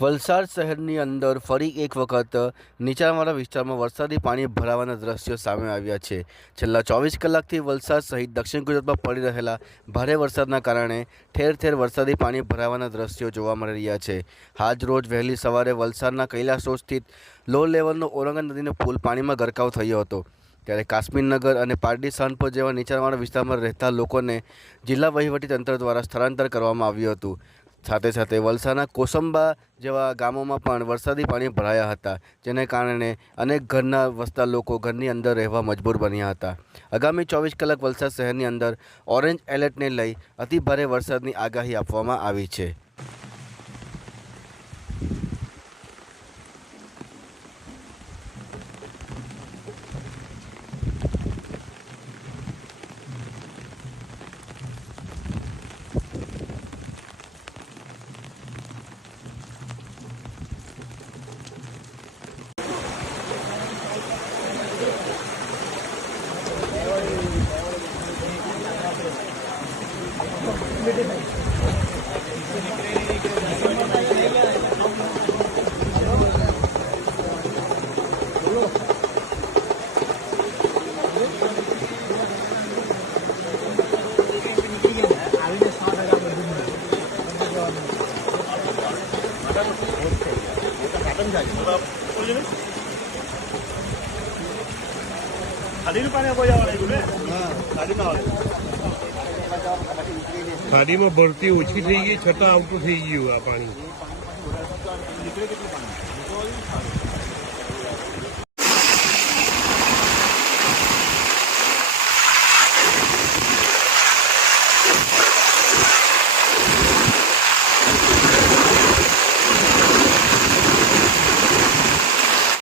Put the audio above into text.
વલસાડ શહેરની અંદર ફરી એક વખત નીચાણવાળા વિસ્તારમાં વરસાદી પાણી ભરાવાના દ્રશ્યો સામે આવ્યા છે। છેલ્લા 24 કલાકથી વલસાડ સહિત દક્ષિણ ગુજરાતમાં પડી રહેલા ભારે વરસાદના કારણે ઠેર ઠેર વરસાદી પાણી ભરાવાના દ્રશ્યો જોવા મળી રહ્યા છે। આજ રોજ વહેલી સવારે વલસાડના કૈલાસ રોડ સ્થિત લો લેવલનો ઓરંગા નદીનો પુલ પાણીમાં ગરકાવ થયો હતો। ત્યારે કાશ્મીરનગર અને પારડી સાનપોર જેવા નીચાણવાળા વિસ્તારમાં રહેતા લોકોને જિલ્લા વહીવટીતંત્ર દ્વારા સ્થળાંતર કરવામાં આવ્યું હતું। સાથે સાથે વલસાડના કોસંબા જેવા ગામોમાં પણ વરસાદી પાણી ભરાયા હતા, જેને કારણે અનેક ઘરના વસતા લોકો ઘરની અંદર રહેવા મજબૂર બન્યા હતા। આગામી 24 કલાક વલસાડ શહેરની અંદર ઓરેન્જ એલર્ટને લઈ અતિભારે વરસાદની આગાહી આપવામાં આવી છે। ખાડીમાં ભરતી ઓછી થઈ ગઈ છતાં આવતું થઈ ગયું આ પાણી।